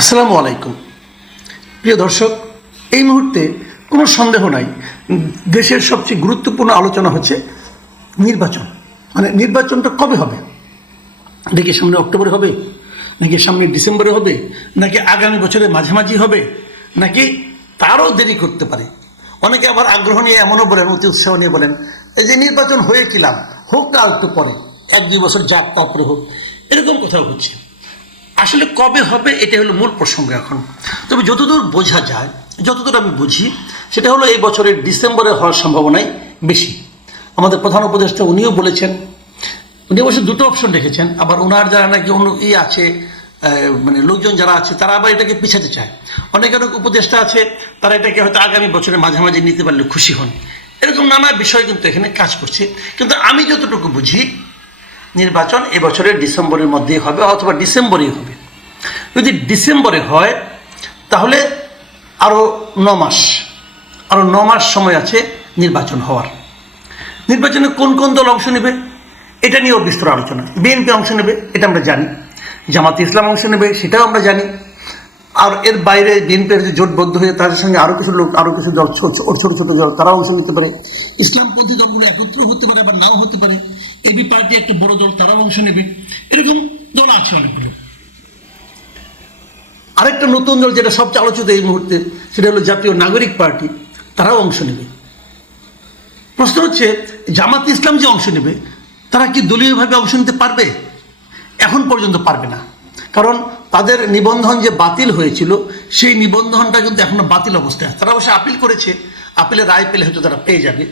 আসসালামু আলাইকুম প্রিয় দর্শক, এই মুহূর্তে কোনো সন্দেহ নাই দেশের সবচেয়ে গুরুত্বপূর্ণ আলোচনা হচ্ছে নির্বাচন। মানে নির্বাচনটা কবে হবে? নাকি সামনে অক্টোবরে হবে, নাকি সামনে ডিসেম্বরে হবে, নাকি আগামী বছরের মাঝামাঝি হবে, নাকি তারও দেরি করতে পারে। অনেকে আবার আগ্রহ নিয়ে এমনও বলেন, অতি উৎসাহ নিয়ে বলেন এই যে নির্বাচন হয়ে কি লাভ, হোক না একটু পরে, 1-2 বছর যাক তারপরে হোক, এরকম কোথাও হচ্ছে। আসলে কবে হবে এটা হলো মূল প্রসঙ্গ এখন। তবে যতদূর বোঝা যায়, যতদূর আমি বুঝি, সেটা হলো এই বছরের ডিসেম্বরে হওয়ার সম্ভাবনাই বেশি। আমাদের প্রধান উপদেষ্টা উনিও বলেছেন, উনি অবশ্য দুটো অপশন রেখেছেন। আবার ওনার যারা নাকি অন্য আছে, মানে লোকজন যারা আছে, তারা আবার এটাকে পিছাতে চায়। অনেক অনেক উপদেষ্টা আছে, তারা এটাকে হয়তো আগামী বছরের মাঝামাঝি নিতে পারলে খুশি হন। এরকম নানা বিষয় কিন্তু এখানে কাজ করছে। কিন্তু আমি যতটুকু বুঝি, নির্বাচন এবছরের ডিসেম্বরের মধ্যেই হবে, অথবা ডিসেম্বরেই হবে। যদি ডিসেম্বরে হয় তাহলে আরও 9 মাস সময় আছে নির্বাচন হওয়ার। নির্বাচনে কোন কোন দল অংশ নেবে এটা নিয়েও বিস্তর আলোচনা। বিএনপি অংশ নেবে, এটা আমরা জানি। জামাতে ইসলাম অংশ নেবে, সেটাও আমরা জানি। আর এর বাইরে বিএনপির যে জোটবদ্ধ হয়ে তাদের সঙ্গে আরও কিছু লোক, আরও কিছু দল, ছোট ছোট দল, তারা অংশ নিতে পারে। ইসলামপন্থী দলগুলো একত্র হতে পারে, আবার নাও হতে পারে। এবি পার্টি একটা বড় দল, তারাও অংশ নেবে। এরকম দল আছে অনেকগুলো। আরেকটা নতুন দল যেটা সবচেয়ে আলোচিত এই মুহূর্তে, সেটা হলো জাতীয় নাগরিক পার্টি, তারাও অংশ নেবে। প্রশ্ন হচ্ছে, জামাত ইসলাম যে অংশ নেবে, তারা কি দলীয়ভাবে অংশ নিতে পারবে? এখন পর্যন্ত পারবে না, কারণ তাদের নিবন্ধন যে বাতিল হয়েছিল, সেই নিবন্ধনটা কিন্তু এখনো বাতিল অবস্থায়। তারা অবশ্য আপিল করেছে, আপিলের রায় পেলে হয়তো তারা পেয়ে যাবে।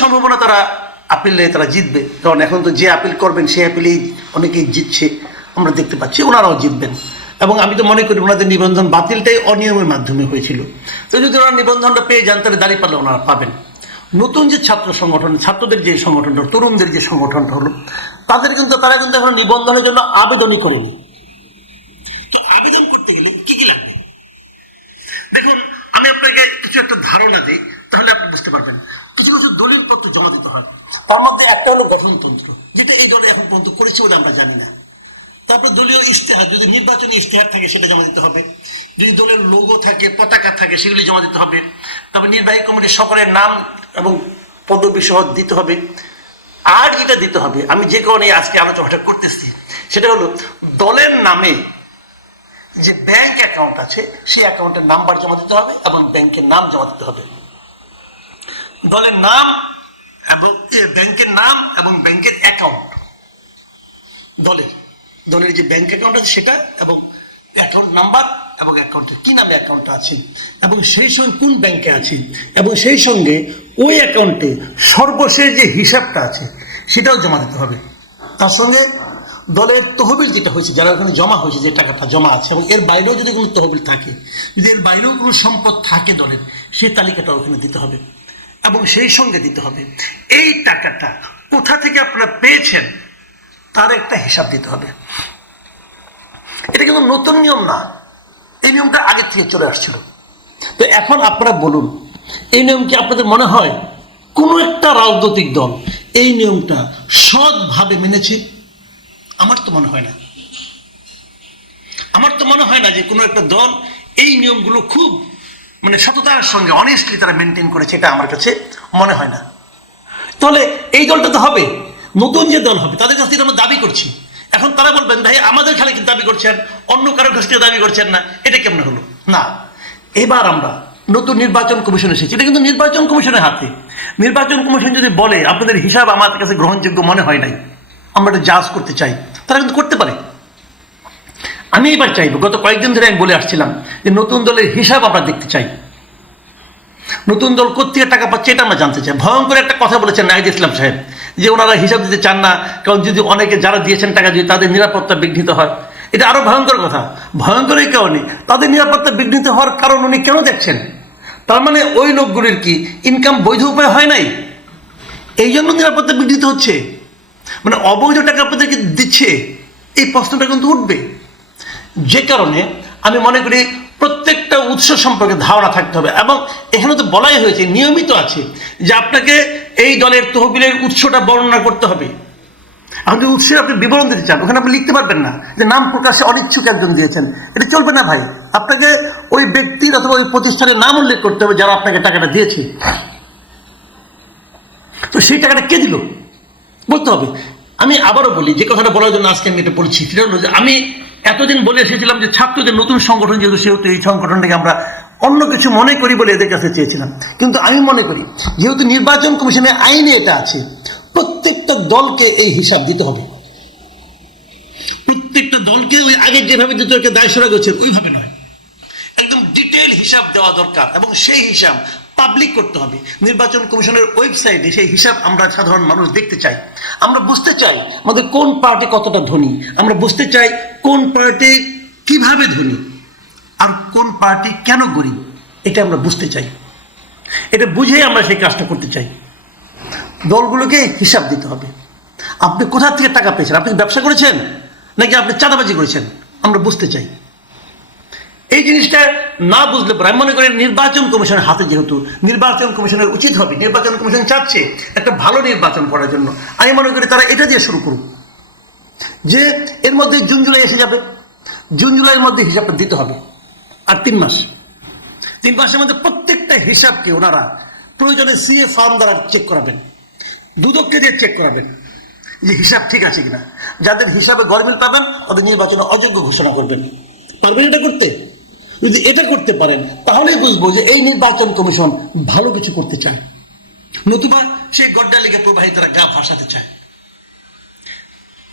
সম্ভাবনা তারা আপিলে তারা জিতবে, কারণ এখন তো যে আপিল করবেন সেই আপিলেই অনেকেই জিতছে, আমরা দেখতে পাচ্ছি। ওনারাও জিতবেন। এবং আমি তো মনে করি ওনাদের নিবন্ধন বাতিলটাই অনিয়মের মাধ্যমে হয়েছিল। তো যদি ওনারা নিবন্ধনটা পেয়ে যান, তাহলে দাঁড়িপাল্লা ওনারা পাবেন। নতুন যে ছাত্র সংগঠন, ছাত্রদের যে সংগঠনটা, তরুণদের যে সংগঠনটা হলো, তারা কিন্তু এখন নিবন্ধনের জন্য আবেদনই করেনি। তো আবেদন করতে গেলে কি কি লাগবে দেখুন, আমি আপনাকে কিছু একটা ধারণা দিই, তাহলে আপনি বুঝতে পারবেন। কিছু কিছু দলিলপত্র জমা দিতে হয়। তার মধ্যে একটা হলো গঠনতন্ত্র, যেটা এই দলে এখন পর্যন্ত করেছে বলে আমরা জানি না। তারপর দলীয় ইশতেহার, যদি নির্বাচনী ইশতেহার থাকে সেটা জমা দিতে হবে। যদি দলের লোগো থাকে, পতাকা থাকে, সেগুলি জমা দিতে হবে। তবে নির্বাহী কমিটির সকলের নাম এবং পদবি সহ দিতে হবে। আর যেটা দিতে হবে, আমি যে কারণে আজকে আলোচনাটা করতেছি, সেটা হলো দলের নামে যে ব্যাংক অ্যাকাউন্ট আছে, সেই অ্যাকাউন্টের নাম্বার জমা দিতে হবে এবং ব্যাংকের নাম জমা দিতে হবে। দলের নাম এবং ব্যাংকের নাম এবং ব্যাংকের অ্যাকাউন্ট, দলের যে ব্যাংক অ্যাকাউন্ট আছে সেটা, এবং অ্যাকাউন্ট নাম্বার, এবং অ্যাকাউন্টের কি নামে অ্যাকাউন্টটা আছে, এবং সেই সঙ্গে কোন ব্যাংকে আছে, এবং সেই সঙ্গে ওই অ্যাকাউন্টে সর্বশেষ যে হিসাবটা আছে সেটাও জমা দিতে হবে। তার সঙ্গে দলের তহবিল যেটা হয়েছে, যারা ওখানে জমা হয়েছে, যে টাকাটা জমা আছে, এবং এর বাইরেও যদি কোনো তহবিল থাকে, যদি এর বাইরেও কোনো সম্পদ থাকে দলের, সেই তালিকাটা ওখানে দিতে হবে। এবং সেই সঙ্গে দিতে হবে এই টাকাটা কোথা থেকে আপনারা পেয়েছেন তার একটা হিসাব দিতে হবে। এটা কিন্তু নতুন নিয়ম না, এই নিয়মটা আগে থেকে চলে আসছিল। তো এখন আপনারা বলুন, এই নিয়ম কি আপনাদের মনে হয় কোনো একটা রাজনৈতিক দল এই নিয়মটা সৎভাবে মেনেছে? আমার তো মনে হয় না। আমার তো মনে হয় না যে কোনো একটা দল এই নিয়মগুলো খুব সততার সঙ্গে, অনেস্টলি তারা মেনটেন করেছে, এটা আমার কাছে মনে হয় না। তাহলে এই দলটা তো হবে, নতুন যে দল হবে তাদের কাছ থেকে আমরা দাবি করছি। এখন তারা বলবেন, ভাই আমাদের খালি কিন্তু দাবি করছেন, অন্য কারো কাছ থেকে দাবি করছেন না, এটা কেমন হলো? না, এবার আমরা নতুন নির্বাচন কমিশন এসেছি, এটা কিন্তু নির্বাচন কমিশনের হাতে। নির্বাচন কমিশন যদি বলে আপনাদের হিসাব আমাদের কাছে গ্রহণযোগ্য মনে হয় নাই, আমরা এটা জাজ করতে চাই, তারা কিন্তু করতে পারে। আমি এবার চাইবো, গত কয়েকদিন ধরে আমি বলে আসছিলাম যে নতুন দলের হিসাব আমরা দেখতে চাই। নতুন দল কোথেকে টাকা পাচ্ছে এটা আমরা জানতে চাই। ভয়ঙ্কর একটা কথা বলেছেন নাহিদ ইসলাম সাহেব, যে ওনারা হিসাব দিতে চান না, কারণ যদি অনেকে যারা দিয়েছেন টাকা, যদি তাদের নিরাপত্তা বিঘ্নিত হয়। এটা আরো ভয়ঙ্কর কথা। ভয়ঙ্কর এই কারণে, তাদের নিরাপত্তা বিঘ্নিত হওয়ার কারণ উনি কেন দেখছেন? তার মানে ওই লোকগুলির কি ইনকাম বৈধ উপায় হয় নাই, এই জন্য নিরাপত্তা বিঘ্নিত হচ্ছে? অবৈধ টাকা আপনাদেরকে দিচ্ছে, এই প্রশ্নটা কিন্তু উঠবে। যে কারণে আমি মনে করি প্রত্যেকটা উৎস সম্পর্কে ধারণা থাকতে হবে। এবং এখানে তো বলাই হয়েছে, নিয়মিত আছে, যে আপনাকে এই দলের তহবিলের উৎসটা বর্ণনা করতে হবে। আপনি উৎসে আপনি বিবরণ দিতে চান, ওখানে আপনি লিখতে পারবেন না যে নাম প্রকাশে অনিচ্ছুক একজন দিয়েছেন। এটা চলবে না ভাই। আপনাকে ওই ব্যক্তির অথবা ওই প্রতিষ্ঠানের নাম উল্লেখ করতে হবে যারা আপনাকে টাকাটা দিয়েছে। তো সেই টাকাটা কে দিল বলতে হবে। আমি আবারও বলি, যে কথাটা বলার জন্য আজকে আমি এটা বলছি, সেটা হলো যে আমি এতদিন বলে এসেছিলাম যে ছাত্রদের নতুন সংগঠন যেহেতু, সেহেতু এই সংগঠনটাকে আমরা অন্য কিছু মনে করি বলে এদের কাছে চেয়েছিলাম। কিন্তু আমি মনে করি যেহেতু নির্বাচন কমিশনের আইনে এটা আছে, প্রত্যেকটা দলকে এই হিসাব দিতে হবে। প্রত্যেকটা দলকে ওই আগে যেভাবে দিতে দায় সরা গেছে ওইভাবে নয়, একদম ডিটেল হিসাব দেওয়া দরকার এবং সেই হিসাব পাবলিক করতে হবে। নির্বাচন কমিশনের ওয়েবসাইটে সেই হিসাব আমরা সাধারণ মানুষ দেখতে চাই। আমরা বুঝতে চাই আমাদের কোন পার্টি কতটা ধনী, আমরা বুঝতে চাই কোন পার্টি কিভাবে ধনী আর কোন পার্টি কেন গরিব, এটা আমরা বুঝতে চাই। এটা বুঝেই আমরা সেই কাজটা করতে চাই। দলগুলোকে হিসাব দিতে হবে। আপনি কোথা থেকে টাকা পেয়েছেন, আপনি ব্যবসা করেছেন নাকি আপনি চাঁদাবাজি করেছেন, আমরা বুঝতে চাই। এই জিনিসটা না বুঝলে পরে আমি মনে করি নির্বাচন কমিশনের হাতে, যেহেতু নির্বাচন কমিশনের উচিত হবে, নির্বাচন কমিশন চাচ্ছে একটা ভালো নির্বাচন করার জন্য, আমি মনে করি তারা এটা দিয়ে শুরু করুক যে এর মধ্যে জুন জুলাই এসে যাবে, জুন জুলাইয়ের মধ্যে হিসাবটা দিতে হবে। আর 3 মাস, 3 মাসের মধ্যে প্রত্যেকটা হিসাবকে ওনারা প্রয়োজনে সিএ ফার্ম দ্বারা চেক করাবেন, দুদককে দিয়ে চেক করাবেন যে হিসাব ঠিক আছে কিনা। যাদের হিসাবে গরমিল পাবেন তাদের নির্বাচনে অযোগ্য ঘোষণা করবেন। পারবেন এটা করতে? যদি এটা করতে পারেন তাহলেই বুঝবো যে এই নির্বাচন কমিশন ভালো কিছু করতে চায়, নতুবা সেই গড্ডালিকে প্রবাহিতরা গা ভাসাতে চায়।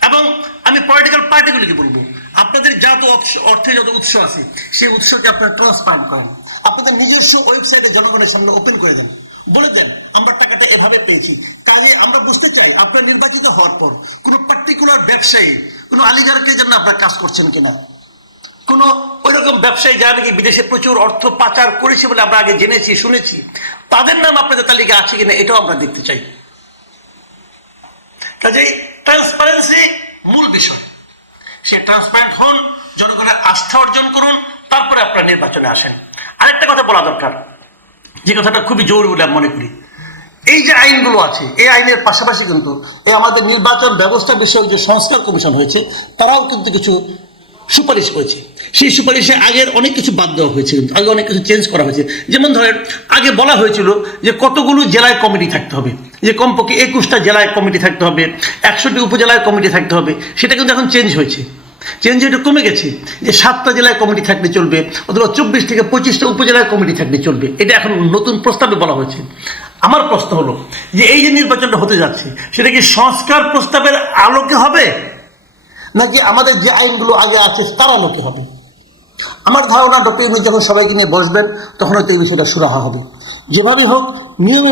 এবং আমি পলিটিক্যাল পার্টিগুলিকে বলবো, আপনাদের যত অর্থের যত উৎস আছে সেই উৎসকে আপনারা ট্রান্সপারেন্ট করেন, আপনাদের নিজস্ব ওয়েবসাইটে জনগণের সামনে ওপেন করে দেন, বলে দেন আমরা টাকাটা এভাবে পেয়েছি। কাজে আমরা বুঝতে চাই আপনার নির্বাচিত হওয়ার পর কোনো পার্টিকুলার ব্যবসায়ী, কোনো আলিজারকে জন্য আপনার কাজ করছেন কিনা, কোনো ওই রকম ব্যবসায়ী যারা নাকি বিদেশে প্রচুর অর্থ পাচার করেছে বলে আমরা আগে জেনেছি শুনেছি, তাদের নাম আপনাদের তালিকা আছে কিনা এটাও আমরা দেখতে চাই। কাজেই ট্রান্সপারেন্সি মূল বিষয়। সে ট্রান্সপারেন্ট হন, জনগণের আস্থা অর্জন করুন, তারপরে আপনারা নির্বাচনে আসেন। আরেকটা কথা বলা দরকার, যে কথাটা খুবই জরুরি বলে আমি মনে করি, এই যে আইনগুলো আছে এই আইনের পাশাপাশি কিন্তু এই আমাদের নির্বাচন ব্যবস্থা বিষয়ক যে সংস্কার কমিশন হয়েছে তারাও কিন্তু কিছু সুপারিশ করেছে। সেই সুপারিশে আগের অনেক কিছু বাদ দেওয়া হয়েছে, কিন্তু আগে অনেক কিছু চেঞ্জ করা হয়েছে। যেমন ধরেন আগে বলা হয়েছিল যে কতগুলো জেলায় কমিটি থাকতে হবে, যে কমপক্ষে 21টা জেলায় কমিটি থাকতে হবে, 100টি উপজেলায় কমিটি থাকতে হবে। সেটা কিন্তু এখন চেঞ্জ হয়েছে, চেঞ্জ হয়ে কমে গেছে যে 7টা জেলায় কমিটি থাকলে চলবে, অথবা 24 থেকে 25টা উপজেলায় কমিটি থাকলে চলবে। এটা এখন নতুন প্রস্তাবে বলা হয়েছে। আমার প্রশ্ন হলো যে এই যে নির্বাচনটা হতে যাচ্ছে সেটা কি সংস্কার প্রস্তাবের আলোকে হবে নাকি আমাদের যে আইনগুলো আগে আছে তার আলোকে হবে? আমার ধারণা ডক্টর ইউনূস যখন সবাইকে নিয়ে বসবেন তখন হয়তো এই বিষয়টা সুরাহা হবে। যেভাবে হোক নিয়মে